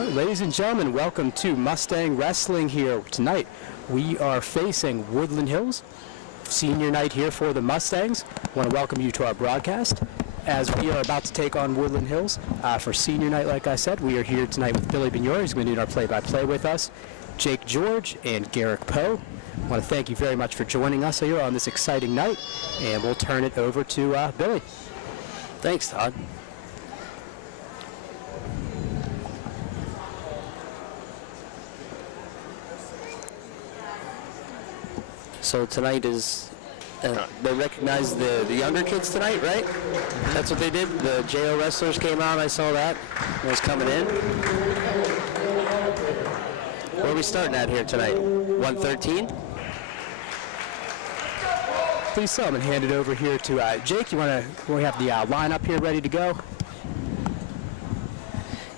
All right, ladies and gentlemen, welcome to Mustang Wrestling here. Tonight, we are facing Woodland Hills. Senior night here for the Mustangs. I want to welcome you to our broadcast as we are about to take on Woodland Hills for senior night. Like I said, we are here tonight with Billy Bignor. He's going to do our play-by-play with us. Jake George and Garrick Poe. I want to thank you very much for joining us here on this exciting night, and we'll turn it over to Billy. Thanks, Todd. So tonight is, they recognize the younger kids tonight, right? That's what they did. The JO wrestlers came out, I saw that. It was coming in. Where are we starting at here tonight? 113? Please so, I'm going to hand it over here to Jake. We have the lineup here ready to go.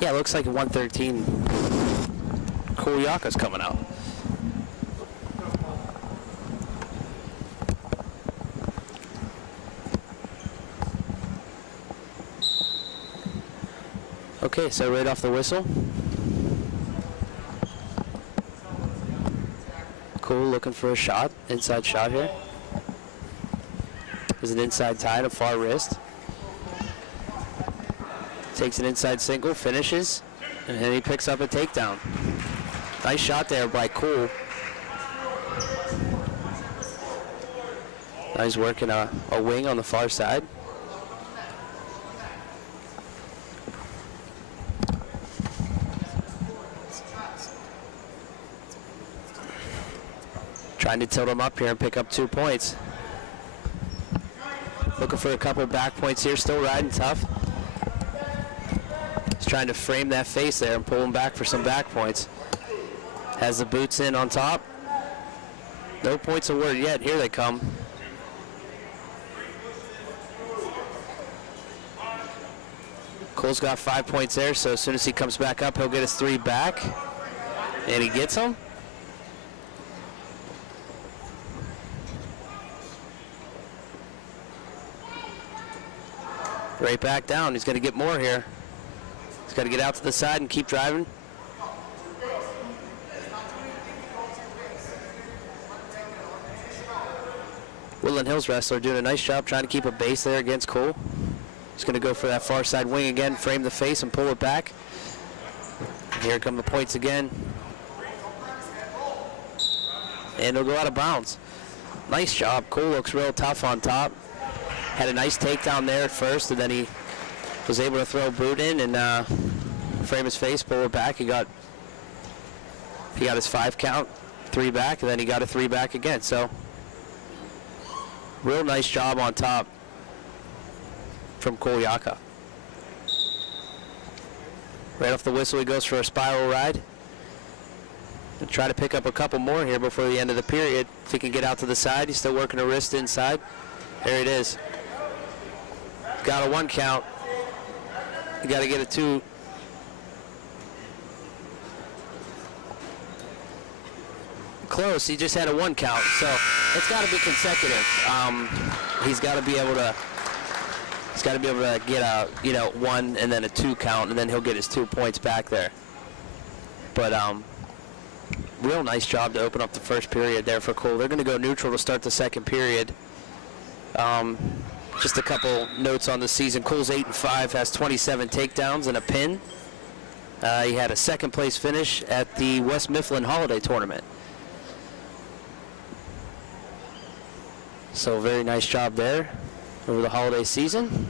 Yeah, it looks like at 113, Koyaka's coming out. Okay, so right off the whistle. Cool, looking for a shot, inside shot here. There's an inside tie to far wrist. Takes an inside single, finishes, and then he picks up a takedown. Nice shot there by Cool. Now he's working a wing on the far side. Trying to tilt him up here and pick up 2 points. Looking for a couple back points here, still riding tough. He's trying to frame that face there and pull him back for some back points. Has the boots in on top. No points awarded yet. Here they come. Cole's got 5 points there, so as soon as he comes back up, he'll get his 3 back. And he gets them. Right back down. He's going to get more here. He's got to get out to the side and keep driving. Woodland Hills wrestler doing a nice job trying to keep a base there against Cole. He's going to go for that far side wing again, frame the face and pull it back. And here come the points again. And it'll go out of bounds. Nice job. Cole looks real tough on top. Had a nice takedown there at first, and then he was able to throw a boot in and frame his face, pull it back. He got his 5 count, 3 back, and then he got a 3 back again. So, real nice job on top from Koyaka. Right off the whistle, he goes for a spiral ride. And try to pick up a couple more here before the end of the period. If he can get out to the side, he's still working a wrist inside. There it is. Got a 1 count. You got to get a 2. Close. He just had a 1 count, so it's got to be consecutive. He's got to be able to. He's got to be able to get a 1 and then a 2 count, and then he'll get his 2 points back there. But real nice job to open up the first period there for Cole. They're going to go neutral to start the second period. Just a couple notes on the season. Cole's 8-5, has 27 takedowns and a pin. He had a 2nd place finish at the West Mifflin Holiday Tournament. So very nice job there over the holiday season.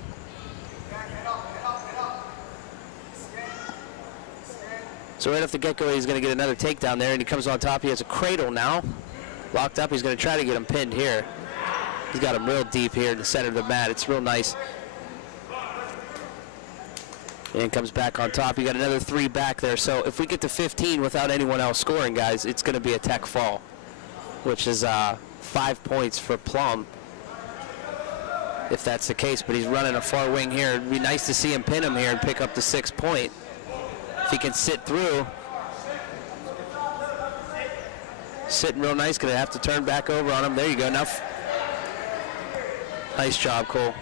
So right off the get-go, he's going to get another takedown there, and he comes on top. He has a cradle now. Locked up. He's going to try to get him pinned here. He's got him real deep here in the center of the mat. It's real nice. And comes back on top. You got another 3 back there. So if we get to 15 without anyone else scoring, guys, it's going to be a tech fall, which is 5 points for Plum, if that's the case. But he's running a far wing here. It'd be nice to see him pin him here and pick up the 6 point. If he can sit through. Sitting real nice. Going to have to turn back over on him. There you go. Now. Nice job, Cole.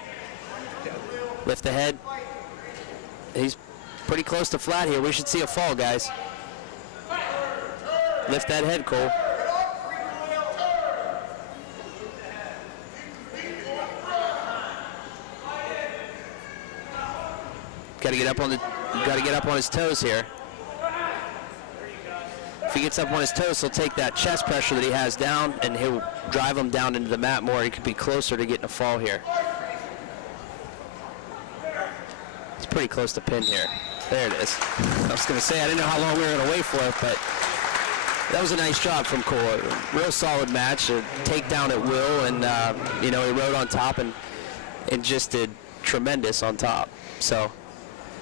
Lift the head. He's pretty close to flat here. We should see a fall, guys. Lift that head, Cole. Got to get up on his toes here. If he gets up on his toes, he'll take that chest pressure that he has down, and he'll drive him down into the mat more. He could be closer to getting a fall here. It's pretty close to pin here. There it is. I was going to say, I didn't know how long we were going to wait for it, but that was a nice job from Cole. A real solid match, a takedown at will, and he rode on top and just did tremendous on top. So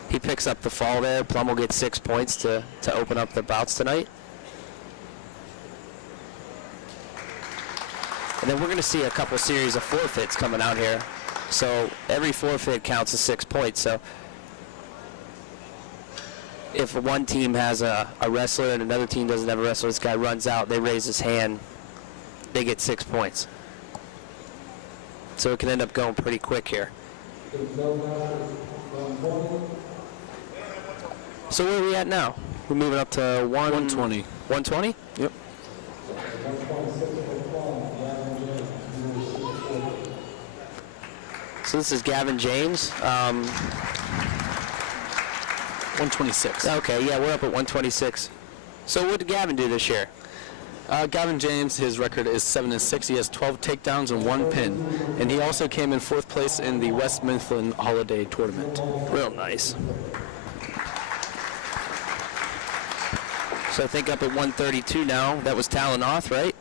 he picks up the fall there. Plum will get 6 points to open up the bouts tonight. And then we're going to see a couple series of forfeits coming out here. So every forfeit counts as 6 points. So if one team has a wrestler and another team doesn't have a wrestler, this guy runs out, they raise his hand, they get 6 points. So it can end up going pretty quick here. So where are we at now? We're moving up to 120. 120? Yep. So this is Gavin James. 126. Okay, yeah, we're up at 126. So what did Gavin do this year? Gavin James, his record is 7-6. He has 12 takedowns and 1 pin. And he also came in 4th place in the West Mifflin Holiday Tournament. Real nice. So I think up at 132 now. That was Talanoth, right?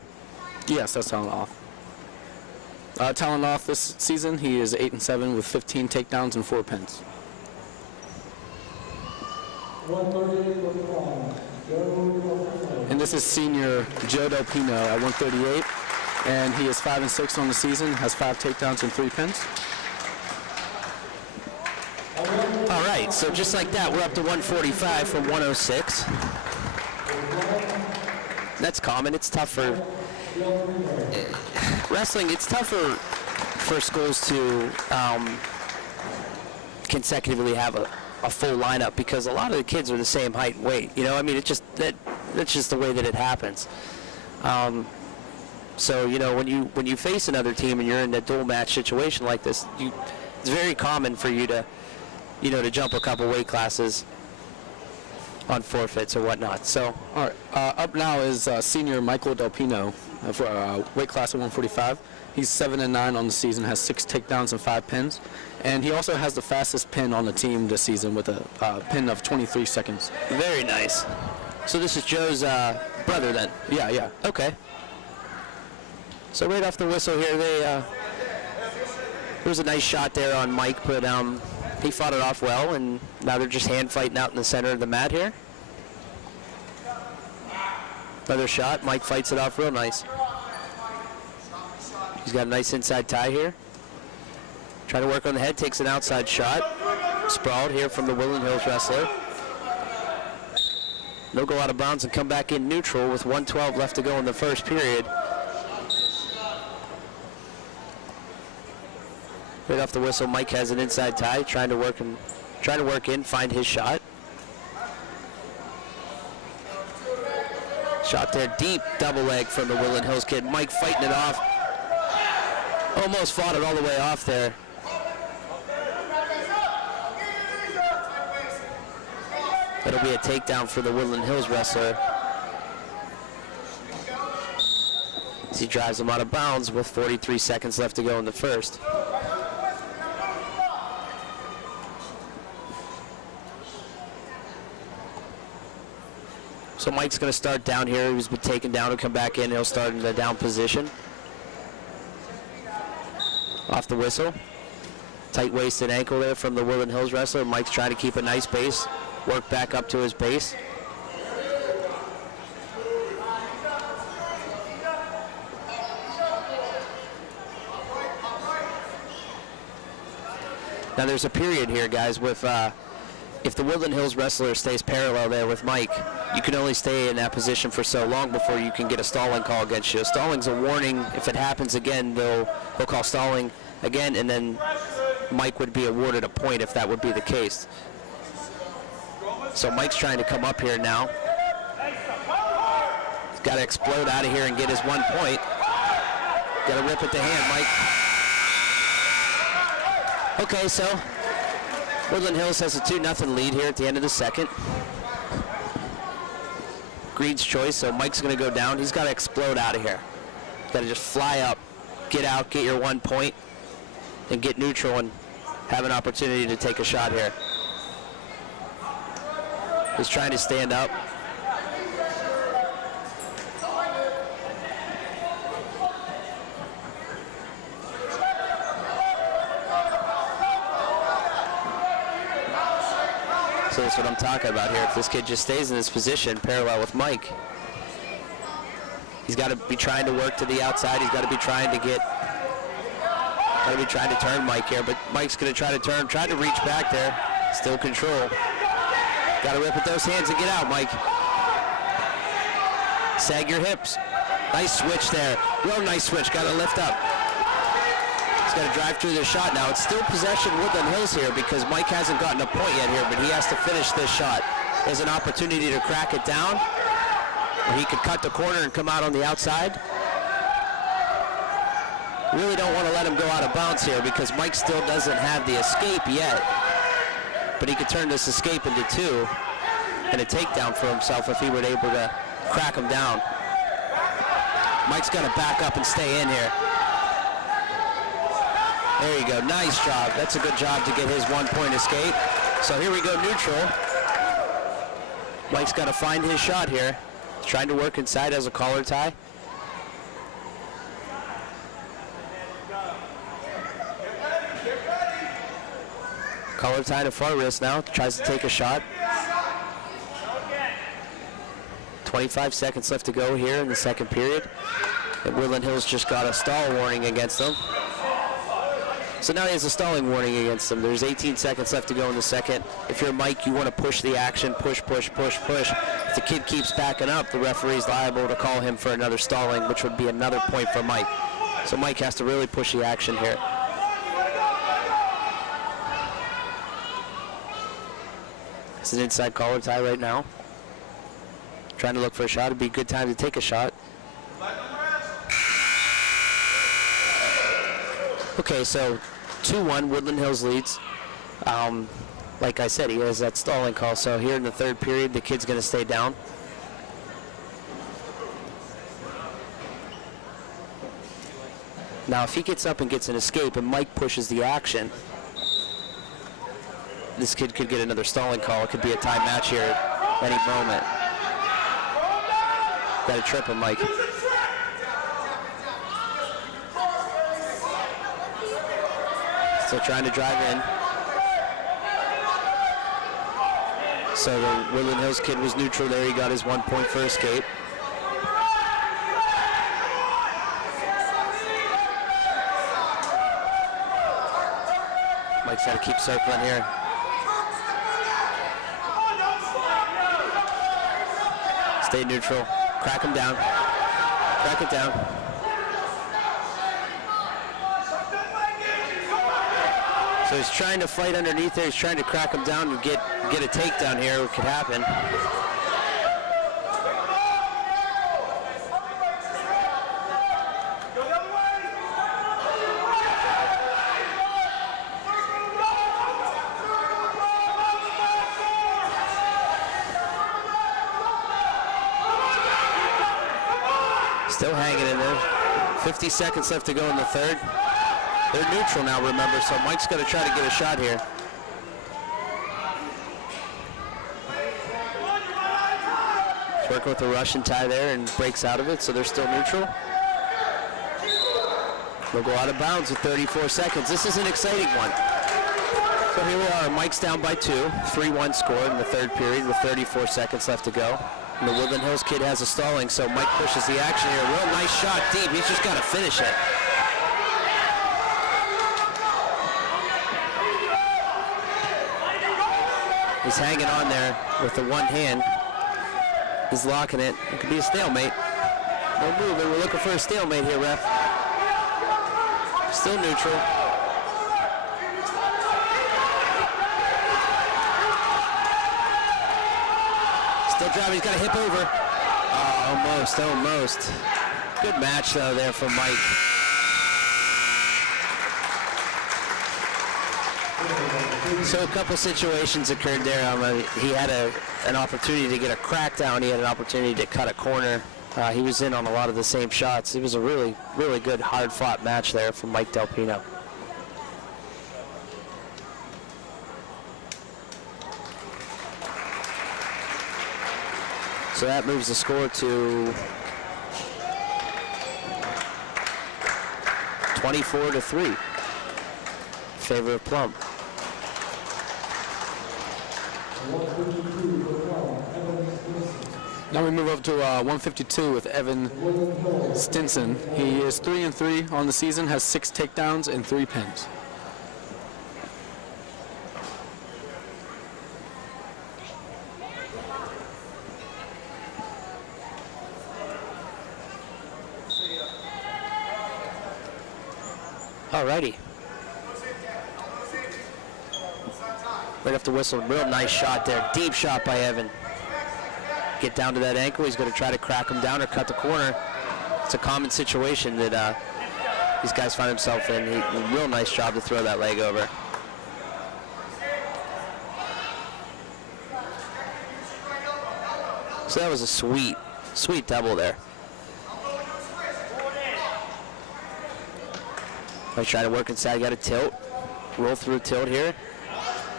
Yes, that's Talanoth. Talanoth this season, he is 8-7 with 15 takedowns and 4 pins. And this is senior Joe Del Pino at 138, and he is 5-6 on the season, has 5 takedowns and 3 pins. All right, so just like that, we're up to 145 from 106. That's common. It's tough for wrestling. It's tough for schools to consecutively have a full lineup because a lot of the kids are the same height and weight. You know, I mean, that's just the way that it happens. So you know, when you face another team and you're in a dual match situation like this, it's very common for you to jump a couple weight classes on forfeits or whatnot. So all right, up now is senior Michael Del Pino for weight class of 145. He's 7-9 on the season, has 6 takedowns and 5 pins, and he also has the fastest pin on the team this season with a pin of 23 seconds. Very nice. So this is Joe's brother then? Yeah. Okay. So right off the whistle here, there was a nice shot there on Mike, but he fought it off well, and now they're just hand fighting out in the center of the mat here. Another shot. Mike fights it off real nice. He's got a nice inside tie here. Trying to work on the head, takes an outside shot. Sprawled here from the Woodland Hills wrestler. No go out of bounds and come back in neutral with 1:12 left to go in the first period. Right off the whistle, Mike has an inside tie, trying to work in, find his shot. Shot there, deep double leg from the Woodland Hills kid. Mike fighting it off. Almost fought it all the way off there. That'll be a takedown for the Woodland Hills wrestler. As he drives him out of bounds with 43 seconds left to go in the first. So Mike's going to start down here. He's been taken down and come back in. He'll start in the down position. Off the whistle. Tight-waisted ankle there from the Woodland Hills wrestler. Mike's trying to keep a nice base. Work back up to his base. Now there's a period here, guys, with if the Woodland Hills wrestler stays parallel there with Mike, you can only stay in that position for so long before you can get a stalling call against you. Stalling's a warning. If it happens again, they'll call stalling again, and then Mike would be awarded a point if that would be the case. So Mike's trying to come up here now. He's got to explode out of here and get his 1 point. Got to rip at the hand, Mike. Okay, so Woodland Hills has a 2-0 lead here at the end of the second. Green's choice, so Mike's going to go down. He's got to explode out of here. Got to just fly up, get out, get your 1 point, and get neutral and have an opportunity to take a shot here. He's trying to stand up. So that's what I'm talking about here. If this kid just stays in this position, parallel with Mike, he's got to be trying to work to the outside. He's got to be trying to turn Mike here, but Mike's going to try to turn, try to reach back there. Still control. Got to rip at those hands and get out, Mike. Sag your hips. Nice switch there. Real nice switch. Got to lift up. He's got to drive through the shot now. It's still possession Woodland Hills here because Mike hasn't gotten a point yet here, but he has to finish this shot. There's an opportunity to crack it down, or he could cut the corner and come out on the outside. Really don't want to let him go out of bounds here because Mike still doesn't have the escape yet. But he could turn this escape into 2 and a takedown for himself if he were able to crack him down. Mike's got to back up and stay in here. There you go, nice job. That's a good job to get his 1 point escape. So here we go, neutral. Mike's got to find his shot here. He's trying to work inside as a collar tie. Collar tie to far wrist now, tries to take a shot. 25 seconds left to go here in the second period. And Woodland Hills just got a stall warning against them. So now he has a stalling warning against them. There's 18 seconds left to go in the second. If you're Mike, you want to push the action, push, push, push, push. If the kid keeps backing up, the referee's liable to call him for another stalling, which would be another point for Mike. So Mike has to really push the action here. It's an inside collar tie right now. Trying to look for a shot. It'd be a good time to take a shot. Okay, so 2-1, Woodland Hills leads. Like I said, he has that stalling call. So here in the third period, the kid's going to stay down. Now, if he gets up and gets an escape and Mike pushes the action, this kid could get another stalling call. It could be a tie match here at any moment. Got to trip him, Mike. Still trying to drive in. So the Woodland Hills kid was neutral there. He got his 1 point for escape. Mike's got to keep circling here. Stay neutral. Crack him down. Crack it down. So he's trying to fight underneath there. He's trying to crack him down and get a takedown here. It could happen. Still hanging in there. 50 seconds left to go in the third. They're neutral now, remember, so Mike's got to try to get a shot here. He's working with the Russian tie there and breaks out of it, so they're still neutral. They'll go out of bounds with 34 seconds. This is an exciting one. So here we are, Mike's down by 2. 3-1 score in the third period with 34 seconds left to go. And the Woodland Hills kid has a stalling, so Mike pushes the action here. Real nice shot deep. He's just got to finish it. He's hanging on there with the one hand. He's locking it. It could be a stalemate. No moving. We're looking for a stalemate here, ref. Still neutral. Still driving, he's got a hip over. Oh, almost. Good match, though, there from Mike. So a couple situations occurred there. He had an opportunity to get a crack down. He had an opportunity to cut a corner. He was in on a lot of the same shots. It was a really, really good, hard-fought match there from Mike Del Pino. So that moves the score to 24-3 in favor of Plum. Now we move up to 152 with Evan Stinson. He is 3-3 on the season, has 6 takedowns and 3 pins. Alrighty. Right off the whistle, real nice shot there. Deep shot by Evan. Get down to that ankle. He's going to try to crack him down or cut the corner. It's a common situation that these guys find themselves in. Real nice job to throw that leg over. So that was a sweet double there. I try to work inside, got a tilt. Roll through tilt here.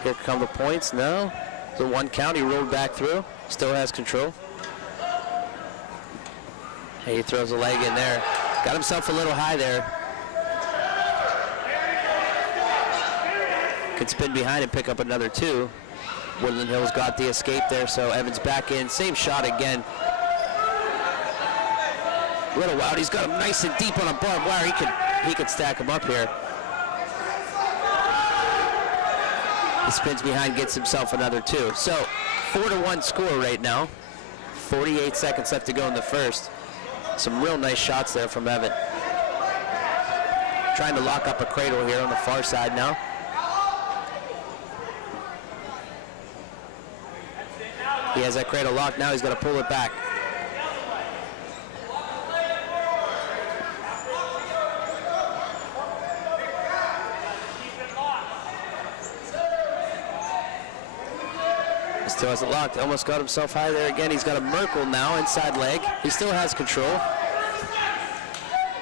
Here come the points. No. The 1 count, he rolled back through. Still has control. Hey, he throws a leg in there. Got himself a little high there. Could spin behind and pick up another 2. Woodland Hills got the escape there, so Evans back in. Same shot again. A little wild. He's got him nice and deep on a barbed wire. He could stack him up here. He spins behind, gets himself another 2. So 4-1 score right now. 48 seconds left to go in the first. Some real nice shots there from Evan. Trying to lock up a cradle here on the far side now. He has that cradle locked. Now he's got to pull it back. Still has it locked. Almost got himself high there again. He's got a Merkle now, inside leg. He still has control.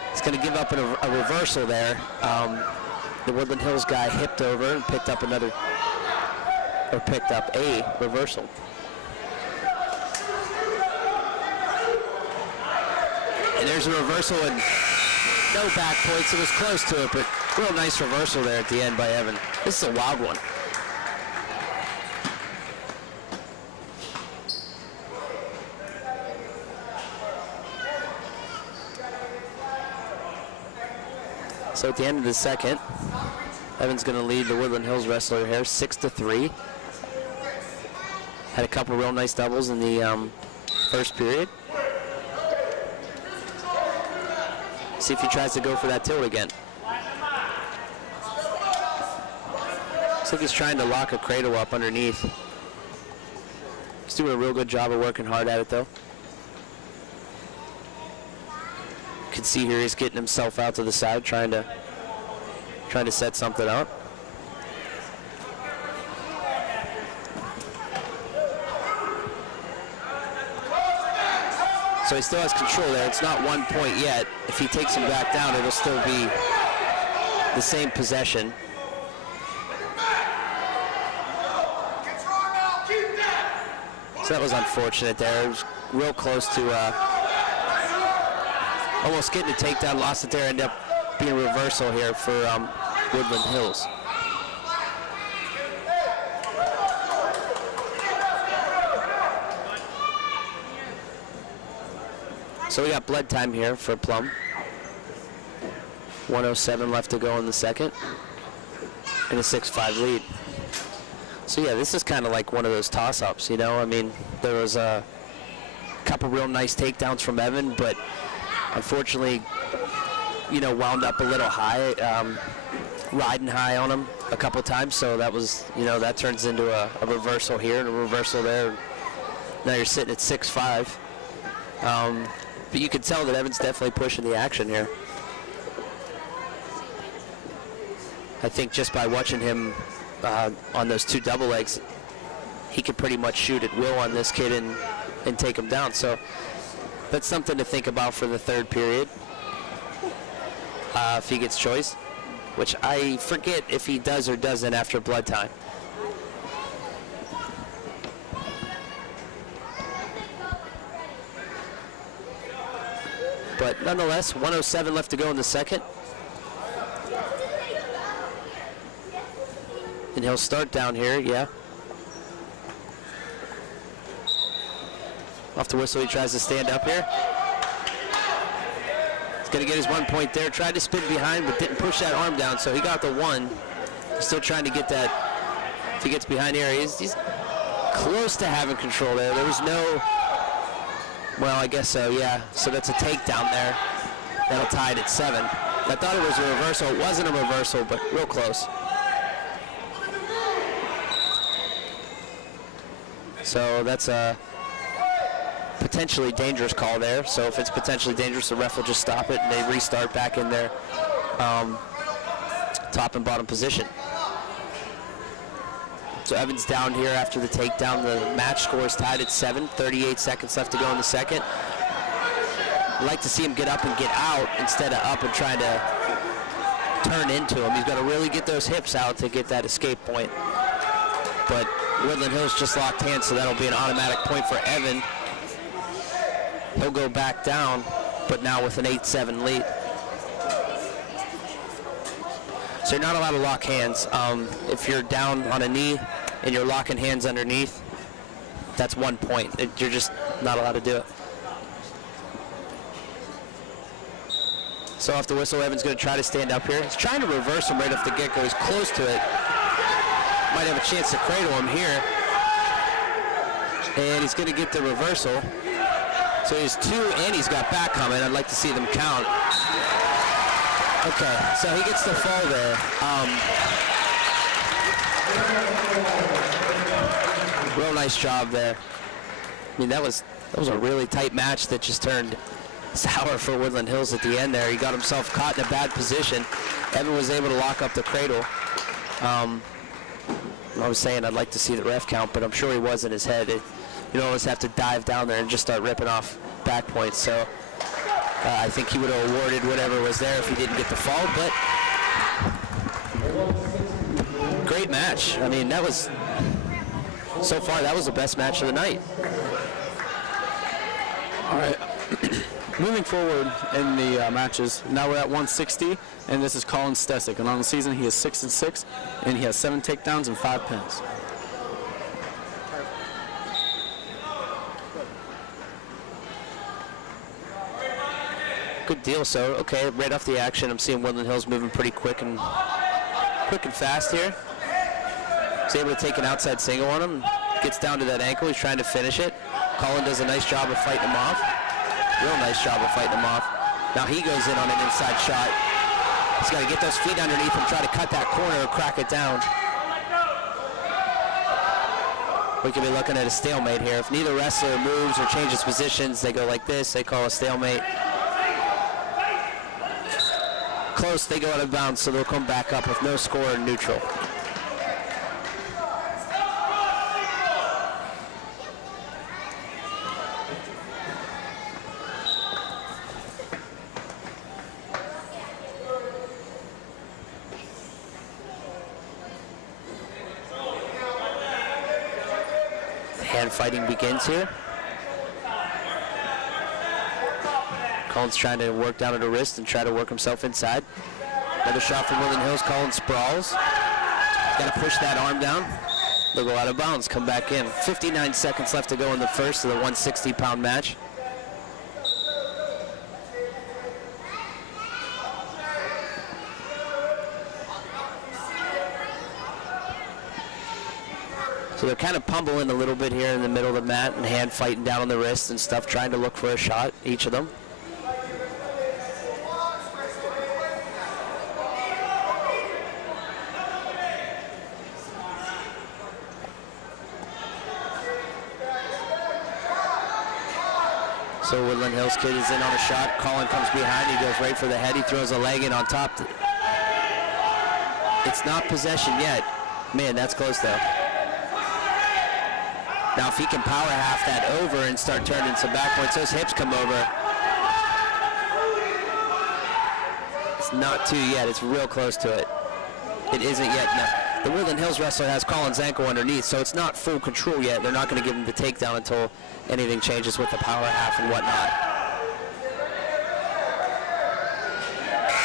He's going to give up a reversal there. The Woodland Hills guy hipped over and picked up a reversal. And there's a reversal and no back points. It was close to it, but real nice reversal there at the end by Evan. This is a wild one. So at the end of the second, Evan's going to lead the Woodland Hills wrestler here 6-3. Had a couple real nice doubles in the first period. See if he tries to go for that tilt again. Looks like he's trying to lock a cradle up underneath. He's doing a real good job of working hard at it though. You can see here he's getting himself out to the side, trying to set something up. So he still has control there. It's not 1 point yet. If he takes him back down, it'll still be the same possession. So that was unfortunate there. It was real close to almost getting a takedown, lost it there, ended up being a reversal here for Woodland Hills. So we got blood time here for Plum. 1:07 left to go in the second, and a 6-5 lead. So yeah, this is kind of like one of those toss-ups, you know? I mean, there was a couple real nice takedowns from Evan, but unfortunately, you know, wound up a little high, riding high on him a couple times. So that was, you know, that turns into a reversal here and a reversal there. Now you're sitting at 6-5. But you can tell that Evans definitely pushing the action here. I think just by watching him on those 2 double legs, he could pretty much shoot at will on this kid and take him down. So that's something to think about for the 3rd period if he gets choice, which I forget if he does or doesn't after blood time. But nonetheless, 1:07 left to go in the second. And he'll start down here, yeah. Off the whistle, he tries to stand up here. He's going to get his 1 point there. Tried to spin behind, but didn't push that arm down, so he got the 1. He's still trying to get that. If he gets behind here, he's close to having control there. There was no, well, I guess so, yeah. So that's a takedown there. That'll tie it at 7. I thought it was a reversal. It wasn't a reversal, but real close. So that's a potentially dangerous call there. So if it's potentially dangerous, the ref will just stop it and they restart back in their top and bottom position. So Evans down here after the takedown. The match score is tied at 7. 38 seconds left to go in the second. I'd like to see him get up and get out instead of up and trying to turn into him. He's got to really get those hips out to get that escape point. But Woodland Hills just locked hands, so that'll be an automatic point for Evan. He'll go back down, but now with an 8-7 lead. So you're not allowed to lock hands. If you're down on a knee and you're locking hands underneath, that's 1 point. You're just not allowed to do it. So off the whistle, Evan's going to try to stand up here. He's trying to reverse him right off the get-go. He's close to it. Might have a chance to cradle him here. And he's going to get the reversal. So he's 2 and he's got back coming. I'd like to see them count. Okay, so he gets the fall there. Real nice job there. I mean, that was a really tight match that just turned sour for Woodland Hills at the end there. He got himself caught in a bad position. Evan was able to lock up the cradle. I was saying I'd like to see the ref count, but I'm sure he was in his head. You always have to dive down there and just start ripping off back points. So I think he would have awarded whatever was there if he didn't get the fall, but great match. I mean, that was, so far, that was the best match of the night. All right. Moving forward in the matches, now we're at 160, and this is Colin Stesick. And on the season, he is 6-6, and he has 7 takedowns and 5 pins. Good deal. So, okay, right off the action, I'm seeing Woodland Hills moving pretty quick and fast here. He's able to take an outside single on him. Gets down to that ankle. He's trying to finish it. Colin does a nice job of fighting him off. Real nice job of fighting him off. Now he goes in on an inside shot. He's got to get those feet underneath him, try to cut that corner or crack it down. We could be looking at a stalemate here. If neither wrestler moves or changes positions, they go like this. They call a stalemate. Close, they go out of bounds, so they'll come back up with no score and neutral. Hand fighting begins here. Colin's trying to work down at the wrist and try to work himself inside. Another shot from Woodland Hills. Colin sprawls. Got to push that arm down. They'll go out of bounds, come back in. 59 seconds left to go in the first of the 160-pound match. So they're kind of pummeling a little bit here in the middle of the mat and hand fighting down on the wrists and stuff, trying to look for a shot, each of them. So Woodland Hills kid is in on a shot. Colin comes behind. He goes right for the head. He throws a leg in on top. It's not possession yet. Man, that's close though. Now if he can power half that over and start turning some back points, those hips come over. It's not two yet. It's real close to it. It isn't yet. No. The Woodland Hills wrestler has Colin's ankle underneath, so it's not full control yet. They're not going to give him the takedown until anything changes with the power half and whatnot.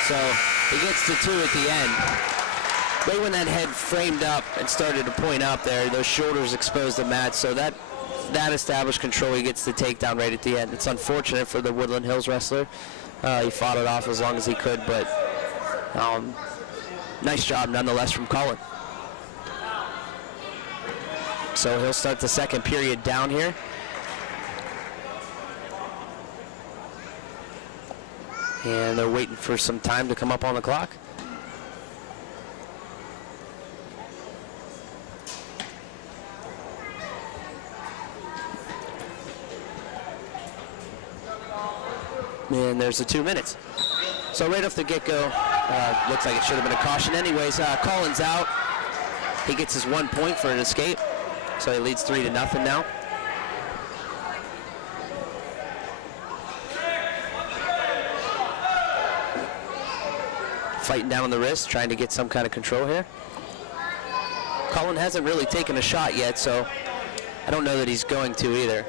So he gets to two at the end. Right when that head framed up and started to point up there, those shoulders exposed the mat, so that established control. He gets the takedown right at the end. It's unfortunate for the Woodland Hills wrestler. He fought it off as long as he could, but nice job nonetheless from Colin. So he'll start the second period down here. And they're waiting for some time to come up on the clock. And there's the 2 minutes. So right off the get-go, looks like it should have been a caution anyways. Colin's out. He gets his 1 point for an escape. So he leads 3-0 now. Fighting down on the wrist, trying to get some kind of control here. Colin hasn't really taken a shot yet, so I don't know that he's going to either.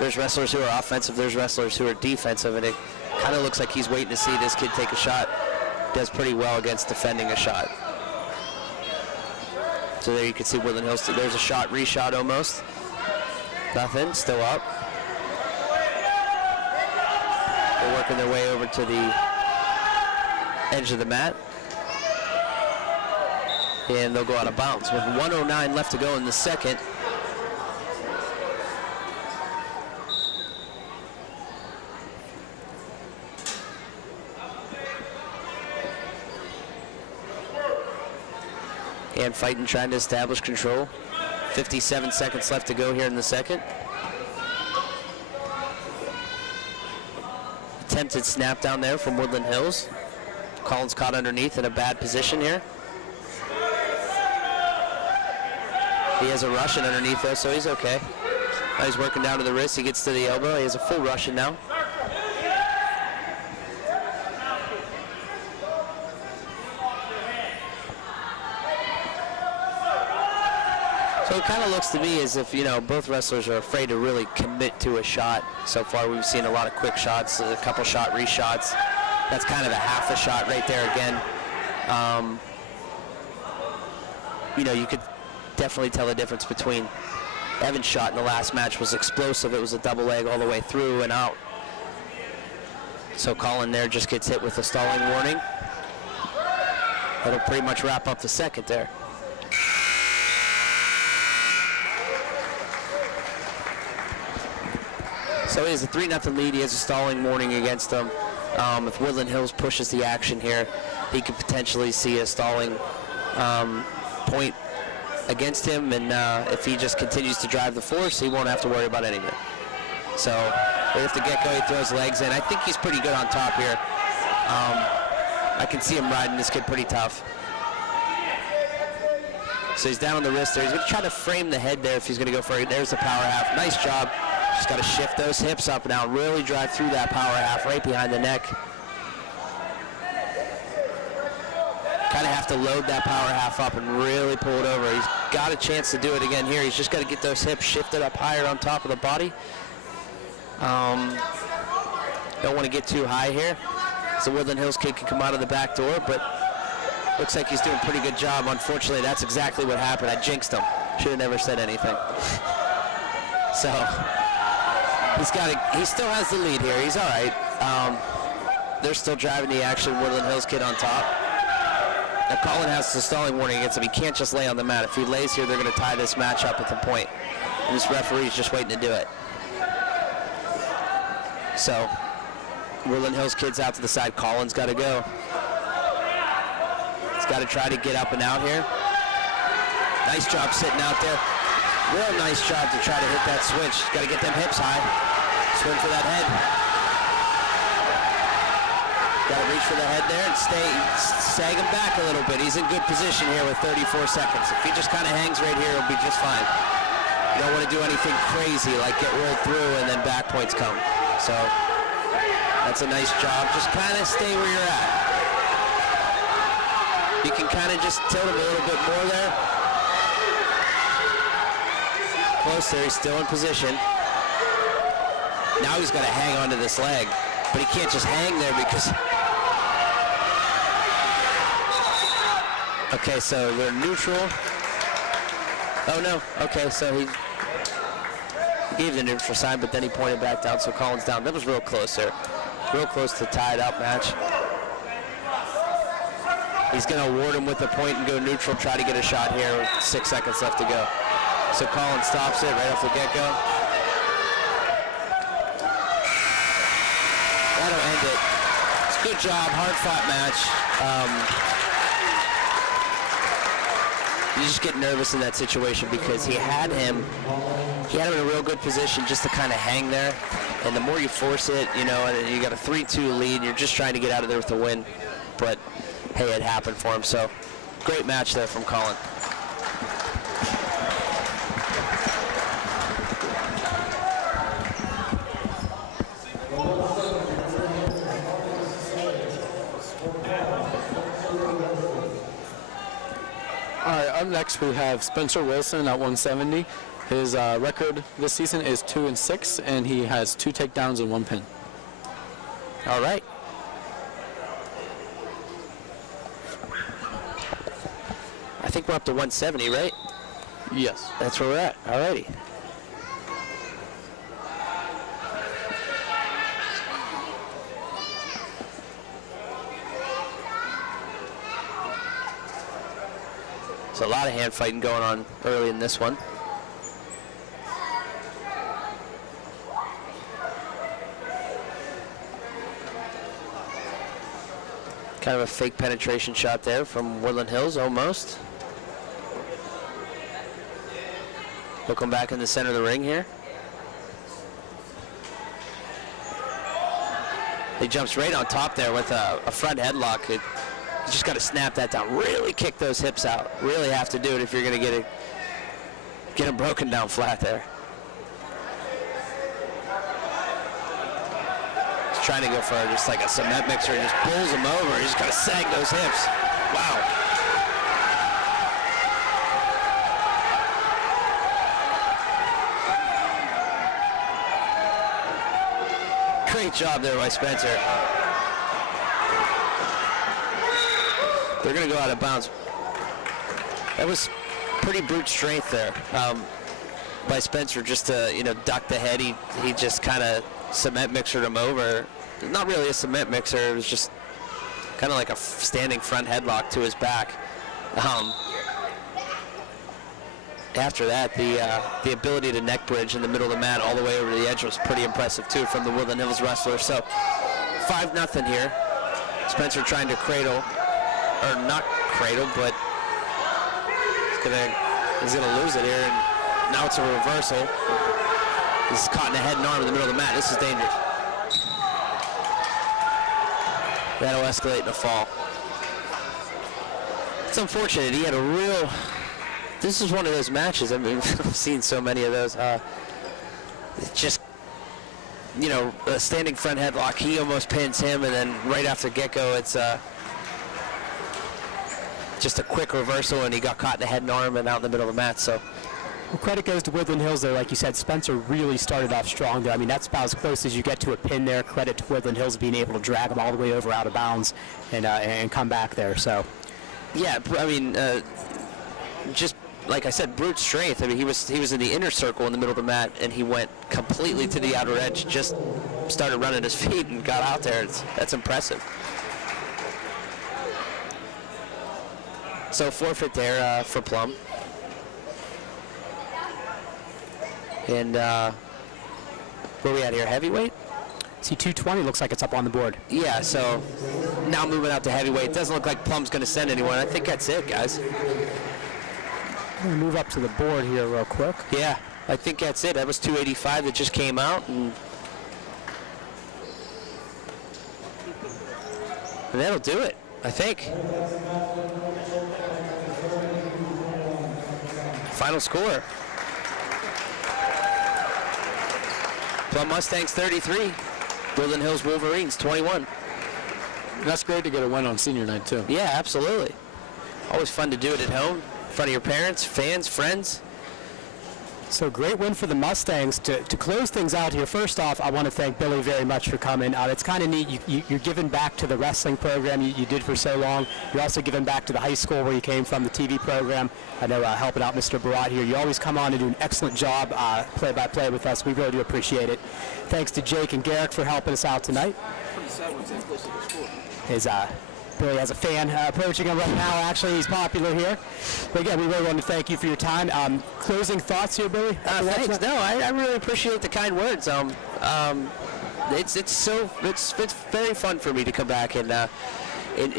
There's wrestlers who are offensive, there's wrestlers who are defensive, and it kind of looks like he's waiting to see this kid take a shot. Does pretty well against defending a shot. So there you can see Woodland Hills. There's a shot, reshot almost. Nothing, still up. They're working their way over to the edge of the mat. And they'll go out of bounds with 1:09 left to go in the second. And fighting, trying to establish control. 57 seconds left to go here in the second. Attempted snap down there from Woodland Hills. Colin's caught underneath in a bad position here. He has a Russian underneath though, so he's okay. Now he's working down to the wrist. He gets to the elbow. He has a full Russian now. So it kind of looks to me as if, both wrestlers are afraid to really commit to a shot. So far we've seen a lot of quick shots, a couple shot reshots. That's kind of a half a shot right there again. You could definitely tell the difference between Evan's shot in the last match was explosive. It was a double leg all the way through and out. So Colin there just gets hit with a stalling warning. That'll pretty much wrap up the second there. So he has a 3-0 lead. He has a stalling warning against him. If Woodland Hills pushes the action here, he could potentially see a stalling point against him, and if he just continues to drive the force, he won't have to worry about anything. So right off the get-go, he throws legs in. I think he's pretty good on top here. I can see him riding this kid pretty tough. So he's down on the wrist there. He's going to try to frame the head there if he's going to go for it. There's the power half. Nice job. Just got to shift those hips up now, really drive through that power half right behind the neck. Kind of have to load that power half up and really pull it over. He's got a chance to do it again here. He's just got to get those hips shifted up higher on top of the body. Don't want to get too high here. So Woodland Hills kid can come out of the back door, but looks like he's doing a pretty good job. Unfortunately, that's exactly what happened. I jinxed him. Should have never said anything. So he still has the lead here. He's all right. They're still driving the action. Woodland Hills kid on top. Now Colin has the stalling warning against him. He can't just lay on the mat. If he lays here, they're going to tie this match up at the point. And this referee's just waiting to do it. So Woodland Hills kid's out to the side. Colin's got to go. He's got to try to get up and out here. Nice job sitting out there. Real nice job to try to hit that switch. Got to get them hips high. Swing for that head. Got to reach for the head there and sag him back a little bit. He's in good position here with 34 seconds. If he just kind of hangs right here, he'll be just fine. You don't want to do anything crazy like get rolled through and then back points come. So that's a nice job. Just kind of stay where you're at. You can kind of just tilt him a little bit more there. Close there, he's still in position. Now he's got to hang onto this leg, but he can't just hang there because... Okay, so they're neutral. Oh no, okay, so he gave the neutral sign, but then he pointed back down, so Collins down. That was real close there. Real close to tied up match. He's going to award him with a point and go neutral, try to get a shot here with 6 seconds left to go. So Collins stops it right off the get-go. That'll end it. It's a good job, hard-fought match. You just get nervous in that situation because he had him in a real good position just to kind of hang there. And the more you force it, you know, and you got a 3-2 lead, and you're just trying to get out of there with a win. But hey, it happened for him. So great match there from Colin. All right, up next we have Spencer Wilson at 170. His record this season is 2-6, and he has 2 takedowns and 1 pin. All right. I think we're up to 170, right? Yes. That's where we're at. All righty. There's a lot of hand fighting going on early in this one. Kind of a fake penetration shot there from Woodland Hills, almost. He'll come back in the center of the ring here. He jumps right on top there with a front headlock. You just got to snap that down. Really kick those hips out. Really have to do it if you're going to get him broken down flat there. He's trying to go for just like a cement mixer and just pulls him over. He's just got to sag those hips. Wow. Great job there by Spencer. They're going to go out of bounds. That was pretty brute strength there by Spencer just to, duck the head. He just kind of cement mixered him over. Not really a cement mixer. It was just kind of like a standing front headlock to his back. After that, the ability to neck bridge in the middle of the mat all the way over the edge was pretty impressive too from the Woodland Hills wrestler. So 5-0 here. Spencer trying to cradle, or not cradle, but he's gonna lose it here, and now it's a reversal. He's caught in the head and arm in the middle of the mat. This is dangerous. That'll escalate in a fall. It's unfortunate. He had a real. This is one of those matches. I mean, I've seen so many of those. Just, a standing front headlock. He almost pins him, and then right after get-go, it's just a quick reversal, and he got caught in the head and arm and out in the middle of the mat. So, well, credit goes to Woodland Hills there. Like you said, Spencer really started off strong there. I mean, that's about as close as you get to a pin there. Credit to Woodland Hills being able to drag him all the way over out of bounds and come back there. So, yeah, I mean, just like I said, brute strength. I mean, he was in the inner circle in the middle of the mat, and he went completely to the outer edge. Just started running his feet and got out there. That's impressive. So forfeit there for Plum. And where are we at here? Heavyweight? see 220 looks like it's up on the board. Yeah, so now moving out to heavyweight. It doesn't look like Plum's going to send anyone. I think that's it, guys. Let me move up to the board here real quick. Yeah, I think that's it. That was 285 that just came out, and that'll do it, I think. Final score. Plum Mustangs 33, Woodland Hills Wolverines 21. That's great to get a win on senior night, too. Yeah, absolutely. Always fun to do it at home, in front of your parents, fans, friends. So great win for the Mustangs. To close things out here, first off, I want to thank Billy very much for coming. It's kind of neat. You're giving back to the wrestling program you did for so long. You're also giving back to the high school where you came from, the TV program. I know helping out Mr. Barat here. You always come on and do an excellent job play-by-play with us. We really do appreciate it. Thanks to Jake and Garrick for helping us out tonight. Billy has a fan approaching him right now. Actually, he's popular here. But again, we really want to thank you for your time. Closing thoughts here, Billy? Thanks. No, I really appreciate the kind words. It's very fun for me to come back and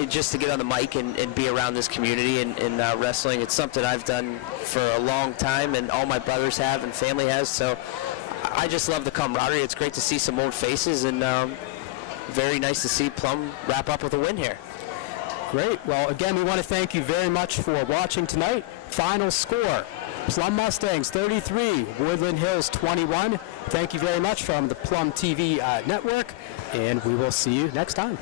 just to get on the mic and be around this community and wrestling. It's something I've done for a long time, and all my brothers have and family has. So I just love the camaraderie. It's great to see some old faces, and very nice to see Plum wrap up with a win here. Great. Well, again, we want to thank you very much for watching tonight. Final score, Plum Mustangs 33, Woodland Hills 21. Thank you very much from the Plum TV network, and we will see you next time.